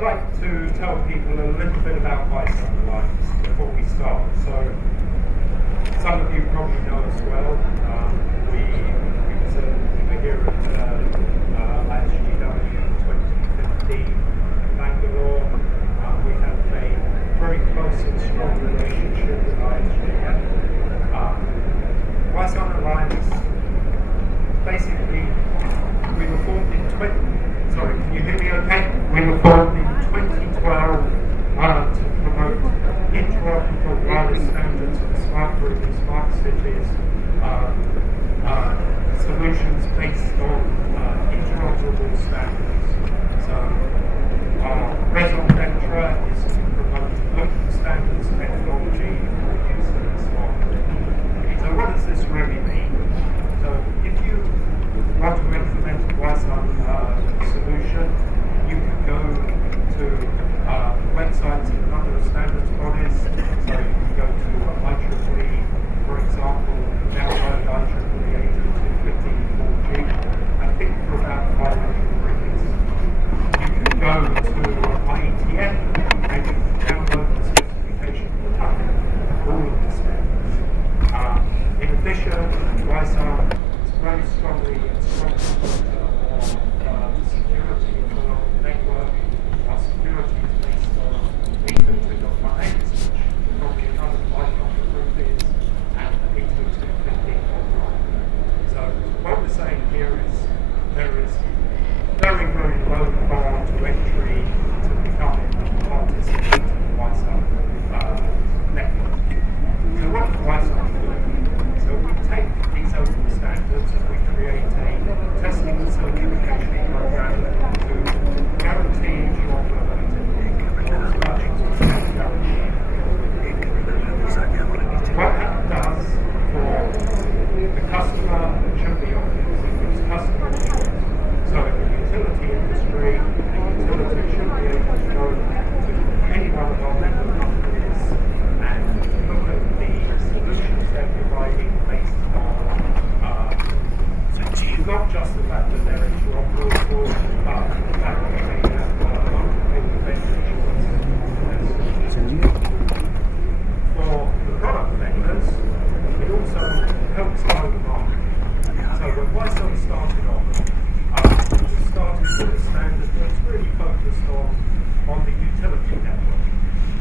I'd like to tell people a little bit about Wi-Fi Alliance before we start. So, some of you probably know us well. We were here at ISGW in 2015 in Bangalore. We have a very close and strong relationship with ISGW. Wi-Fi Alliance, basically, we were formed in sorry, can you hear me okay? We were formed in 2012 to promote interoperable wireless standards for smart grid and smart cities, solutions based on interoperable standards. So our raison d'etre is to promote open standards technology for use in smart grid. So what does this really mean? So if you want to implement a Wi-Fi solution, you can go to websites of a number of standards bodies. So you can go to IEEE, for example, download IEEE 802.15.4G, I think for about 500 rupees. You can go to IETF and you can download the specification for all of the standards. In addition, Wi-Fi is very strongly on security of our network. Our security is based on 802.18, which probably another 500 rupees, and 802.15.1. So what we're saying here is there is very, very low bar to entry to becoming a participant in the Wi-Fi network. So what does Wi-Fi do? So we take these open standards and we create a testing and certification program to guarantee interoperability as much as we can guarantee. What that does for the customer should be obvious. It gives customer choice. So in the utility industry, the utility should be able to go to any one of our member companies and look at the solutions they're providing based on not just the fact that they're interoperable, but the fact that they have open vendor choice. For the product vendors, it also helps grow the market. So when Wi-Fi started off, we started with a standard that's really focused on the utility network.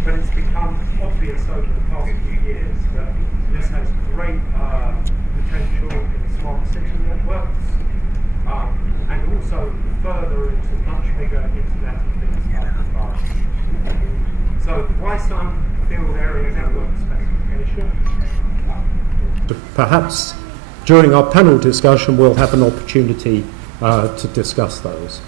But it's become obvious over the past few years that this has great potential in smart city networks, and also further into much bigger Internet of Things environments. So Wi-Fi field area network specification. Perhaps during our panel discussion we'll have an opportunity to discuss those.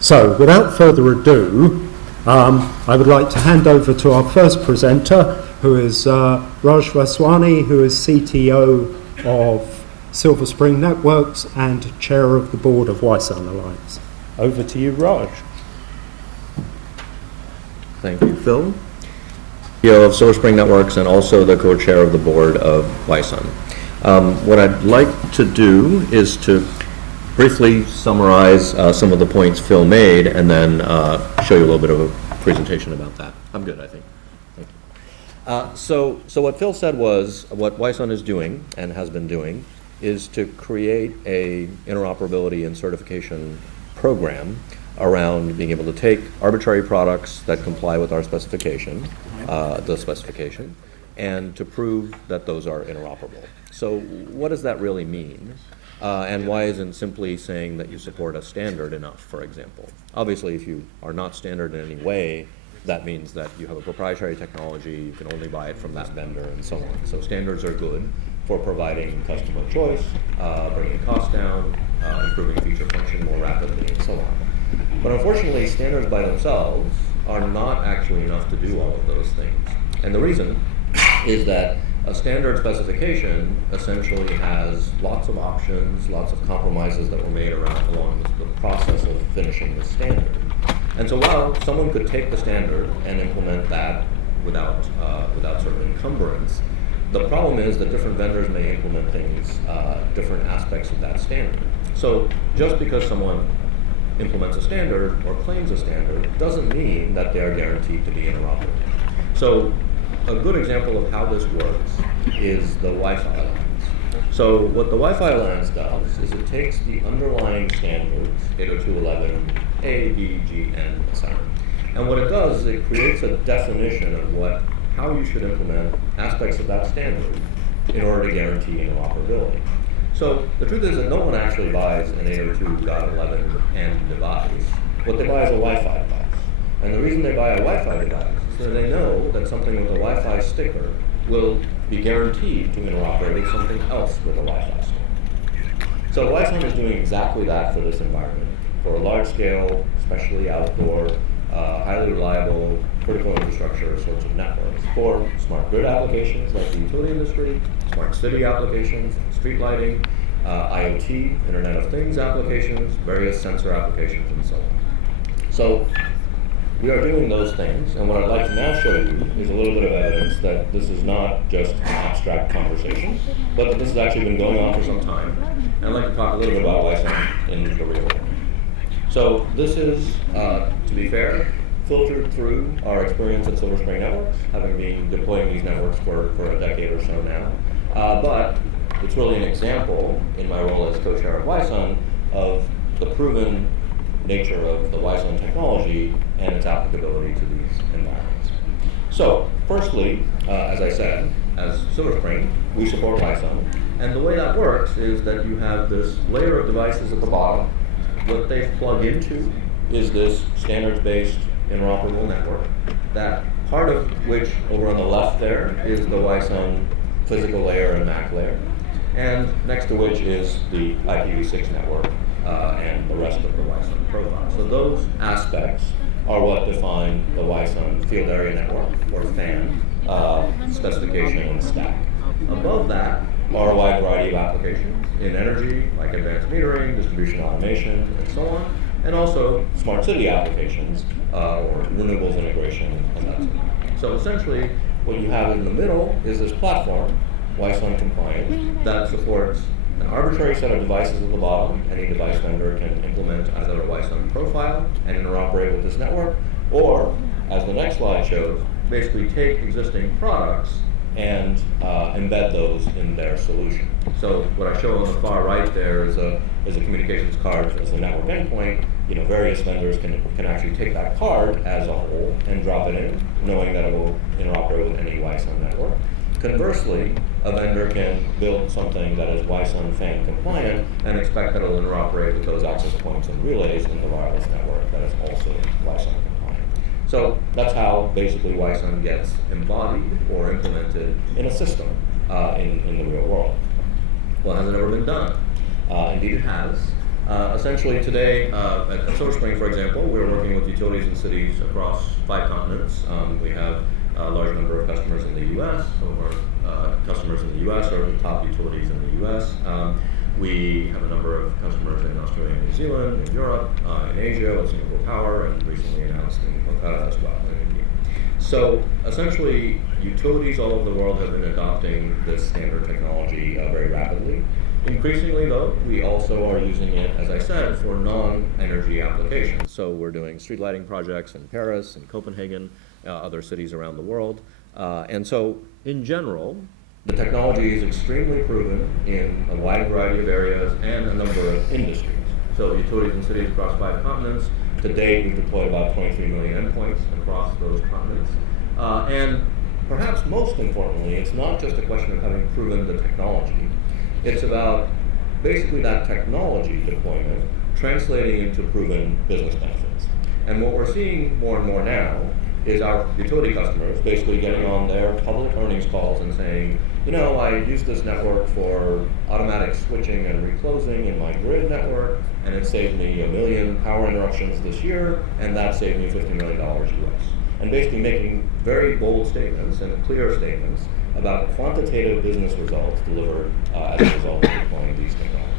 So without further ado, I would like to hand over to our first presenter, who is Raj Vaswani, who is CTO of Silver Spring Networks and Chair of the Board of Wi-Fi Alliance. Over to you, Raj. Thank you, Phil. CEO of Silver Spring Networks and also the co-chair of the board of Wi-Fi. What I'd like to do is to briefly summarize some of the points Phil made and then show you a little bit of a presentation about that. I'm good, I think. Thank you. So what Phil said was what Wi-Fi is doing and has been doing is to create a interoperability and certification program around being able to take arbitrary products that comply with our specification, and to prove that those are interoperable. So what does that really mean? And why isn't simply saying that you support a standard enough, for example? Obviously, if you are not standard in any way, that means that you have a proprietary technology, you can only buy it from that vendor, and so on. So standards are good for providing customer choice, bringing costs down, improving feature function more rapidly, and so on. But unfortunately, standards by themselves are not actually enough to do all of those things. And the reason is that a standard specification essentially has lots of options, lots of compromises that were made along the process of finishing the standard. And so while someone could take the standard and implement that without sort of encumbrance, the problem is that different vendors may implement things, different aspects of that standard. So just because someone implements a standard or claims a standard doesn't mean that they are guaranteed to be interoperable. So a good example of how this works is the Wi-Fi lens. So what the Wi-Fi lens does is it takes the underlying standards, 802.11a, b, g, n, etc. And what it does is it creates a definition of how you should implement aspects of that standard in order to guarantee interoperability. So the truth is that no one actually buys an 802.11n device. What they buy is a Wi-Fi device. And the reason they buy a Wi-Fi device is that they know that something with a Wi-Fi sticker will be guaranteed to interoperate with something else with a Wi-Fi sticker. So Wi-Fi is doing exactly that for this environment, for a large-scale, especially outdoor, highly reliable, critical infrastructure sorts of networks, for smart grid applications like the utility industry, smart city applications, street lighting, IoT, Internet of Things applications, various sensor applications, and so on. So we are doing those things, and what I'd like to now show you is a little bit of evidence that this is not just an abstract conversation, but that this has actually been going on for some time. And I'd like to talk a little bit about Wi-Fi in the real world. So this is, to be fair, filtered through our experience at Silver Spring Networks, having been deploying these networks for a decade or so now. But it's really an example, in my role as co-chair of Wi-Sun, of the proven nature of the Wi-Sun technology and its applicability to these environments. So, firstly, as I said, as Silver Spring, we support Wi-Sun, and the way that works is that you have this layer of devices at the bottom. What they plug into is this standards-based interoperable network, that part of which, over on the left there, is the Wi-Sun physical layer and MAC layer, and next to which is the IPv6 network and the rest of the Wi-Sun profile. So those aspects are what define the Wi-Sun field area network, or FAN, specification and stack. Above that are a wide variety of applications in energy, like advanced metering, distribution automation, and so on, and also smart city applications, or renewables integration, and that sort of thing. So essentially, what you have in the middle is this platform, Wi-Sun compliant, that supports an arbitrary set of devices at the bottom. Any device vendor can implement either a Wi-Sun profile and interoperate with this network, or, as the next slide shows, basically take existing products and embed those in their solution. So what I show on the far right there is a communications card as a network endpoint. Various vendors can actually take that card as a whole and drop it in, knowing that it will interoperate with any Wi-Sun network. Conversely, a vendor can build something that is Wi-Sun FAN compliant and expect that it will interoperate with those access points and relays in the wireless network that is also Wi-Sun compliant. So that's how basically Wi-Sun gets embodied or implemented in a system in the real world. Well, has it ever been done? Indeed it has. Essentially today, at Silver Spring, for example, we're working with utilities and cities across 5 continents. We have a large number of customers in the U.S. Some of our customers in the U.S. are the top utilities in the U.S. We have a number of customers in Australia and New Zealand, in Europe, in Asia with Singapore Power, and recently announced in Kolkata as well, in India. So essentially, utilities all over the world have been adopting this standard technology very rapidly. Increasingly, though, we also are using it, as I said, for non-energy applications. So we're doing street lighting projects in Paris and Copenhagen, other cities around the world. And so, in general, the technology is extremely proven in a wide variety of areas and a number of industries. So utilities and cities across 5 continents. To date, we've deployed about 23 million endpoints across those continents. And perhaps most importantly, it's not just a question of having proven the technology. It's about basically that technology deployment translating into proven business benefits. And what we're seeing more and more now is our utility customers basically getting on their public earnings calls and saying, I use this network for automatic switching and reclosing in my grid network, and it saved me 1 million power interruptions this year, and that saved me $50 million US. And basically making very bold statements and clear statements about quantitative business results delivered as a result of deploying these technologies.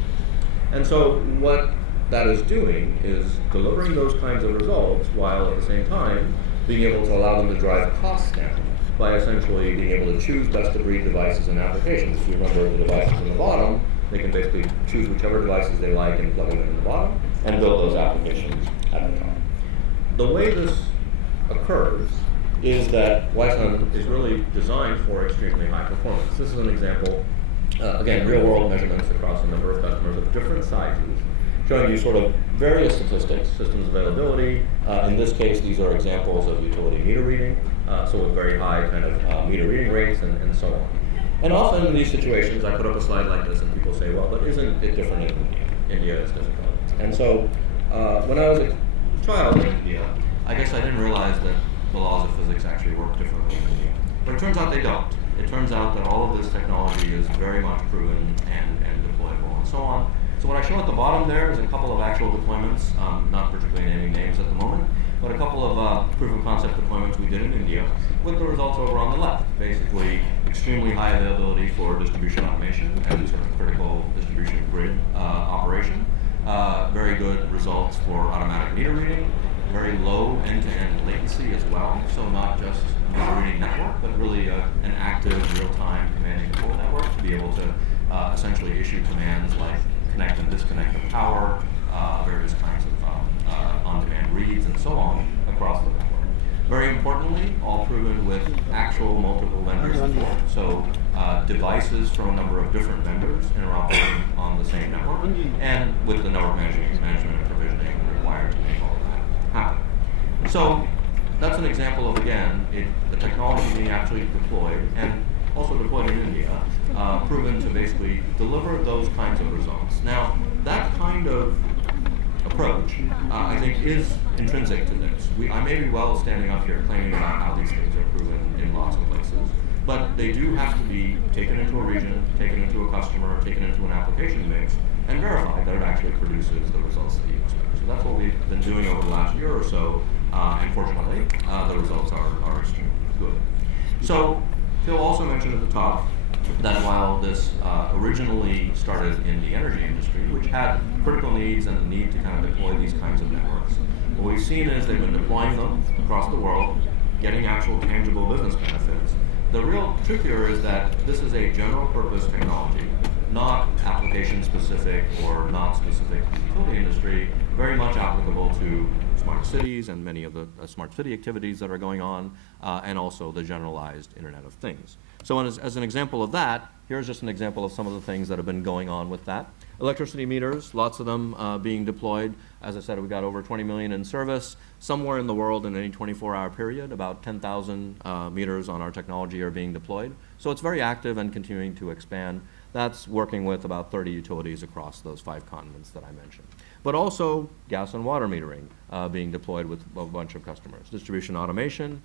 And so what that is doing is delivering those kinds of results while at the same time being able to allow them to drive costs down by essentially being able to choose best-of-breed devices and applications. If you remember the devices in the bottom, they can basically choose whichever devices they like and plug them in the bottom. and build those applications at the top. The way this occurs is that Wi-Sun is really designed for extremely high performance. This is an example, again, real-world measurements across a number of customers of different sizes, showing you sort of various statistics, systems availability. In this case, these are examples of utility meter reading, so with very high kind of meter reading rates and so on. And often in these situations, I put up a slide like this and people say, well, but isn't it different in India? India is difficult. And so when I was a child in India, I guess I didn't realize that the laws of physics actually work differently in India. But it turns out they don't. It turns out that all of this technology is very much proven and deployable and so on. So what I show at the bottom there is a couple of actual deployments, not particularly naming names at the moment, but a couple of proof of concept deployments we did in India with the results over on the left. Basically, extremely high availability for distribution automation and sort of critical distribution grid operation. Very good results for automatic meter reading. Very low end-to-end latency as well. So not just meter reading network, but really an active real-time command and control network to be able to essentially issue commands like connect and disconnect the power, various kinds of on-demand reads, and so on across the network. Very importantly, all proven with actual multiple vendor support. So devices from a number of different vendors interoperating on the same network, and with the network management and provisioning required to make all of that happen. So that's an example of, again, the technology being actually deployed, and also deployed in India, proven to basically deliver those kinds of results. Now, that kind of approach, I think, is intrinsic to this. I may be well standing up here claiming about how these things are proven in lots of places, but they do have to be taken into a region, taken into a customer, taken into an application mix, and verified that it actually produces the results that you expect. So that's what we've been doing over the last year or so, and fortunately, the results are extremely good. So, Phil also mentioned at the top that while this originally started in the energy industry, which had critical needs and the need to kind of deploy these kinds of networks, what we've seen is they've been deploying them across the world, getting actual tangible business benefits. The real trick here is that this is a general purpose technology, not application specific or not specific to the utility industry, very much applicable to smart cities and many of the smart city activities that are going on, and also the generalized Internet of Things. So as an example of that, here's just an example of some of the things that have been going on with that. Electricity meters, lots of them being deployed. As I said, we got over 20 million in service. Somewhere in the world in any 24-hour period, about 10,000 meters on our technology are being deployed. So it's very active and continuing to expand. That's working with about 30 utilities across those 5 continents that I mentioned. But also gas and water metering being deployed with a bunch of customers. Distribution automation,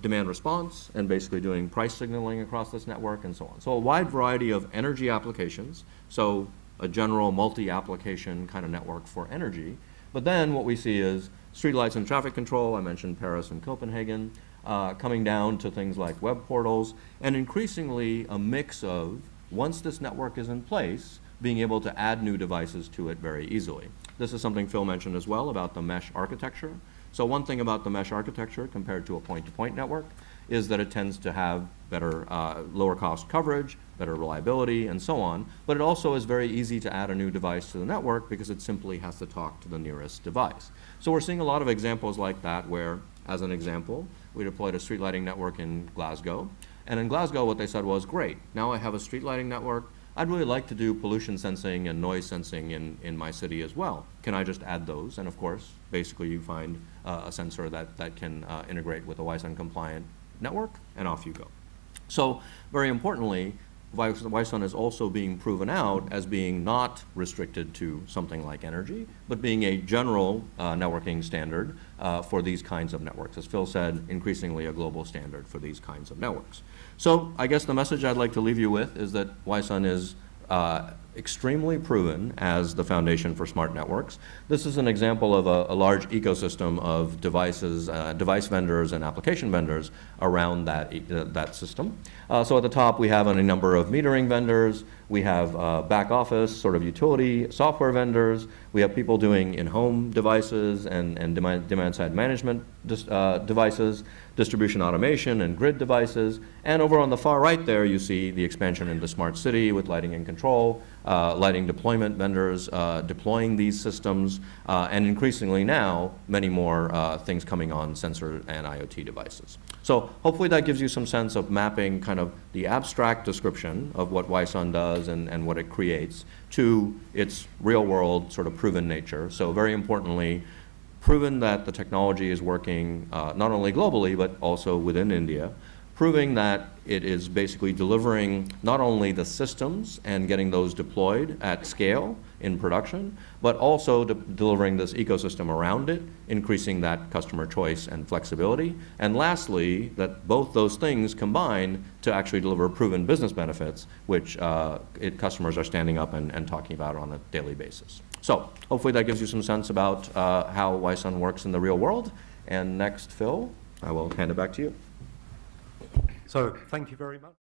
demand response, and basically doing price signaling across this network and so on. So a wide variety of energy applications, so a general multi-application kind of network for energy. But then what we see is streetlights and traffic control, I mentioned Paris and Copenhagen, coming down to things like web portals, and increasingly a mix of, once this network is in place, being able to add new devices to it very easily. This is something Phil mentioned as well about the mesh architecture. So one thing about the mesh architecture compared to a point-to-point network is that it tends to have better, lower cost coverage, better reliability, and so on. But it also is very easy to add a new device to the network because it simply has to talk to the nearest device. So we're seeing a lot of examples like that where, as an example, we deployed a street lighting network in Glasgow. And in Glasgow, what they said was, great, now I have a street lighting network. I'd really like to do pollution sensing and noise sensing in my city as well. Can I just add those? And of course, basically you find a sensor that can integrate with a Wi-Sun compliant network, and off you go. So very importantly, Wi-Sun is also being proven out as being not restricted to something like energy, but being a general networking standard for these kinds of networks. As Phil said, increasingly a global standard for these kinds of networks. So I guess the message I'd like to leave you with is that Wi-Sun is extremely proven as the foundation for smart networks. This is an example of a large ecosystem of devices, device vendors and application vendors around that system. So at the top we have a number of metering vendors, we have back office sort of utility software vendors, we have people doing in-home devices and demand-side management devices, distribution automation and grid devices, and over on the far right there you see the expansion into smart city with lighting and control, lighting deployment vendors deploying these systems, and increasingly now, many more things coming on sensor and IoT devices. So hopefully that gives you some sense of mapping kind of the abstract description of what Wi-SUN does and what it creates to its real-world sort of proven nature. So very importantly, proven that the technology is working not only globally but also within India, proving that it is basically delivering not only the systems and getting those deployed at scale in production, but also delivering this ecosystem around it, increasing that customer choice and flexibility. And lastly, that both those things combine to actually deliver proven business benefits, which customers are standing up and talking about on a daily basis. So hopefully that gives you some sense about how Wi-SUN works in the real world. And next, Phil, I will hand it back to you. So thank you very much.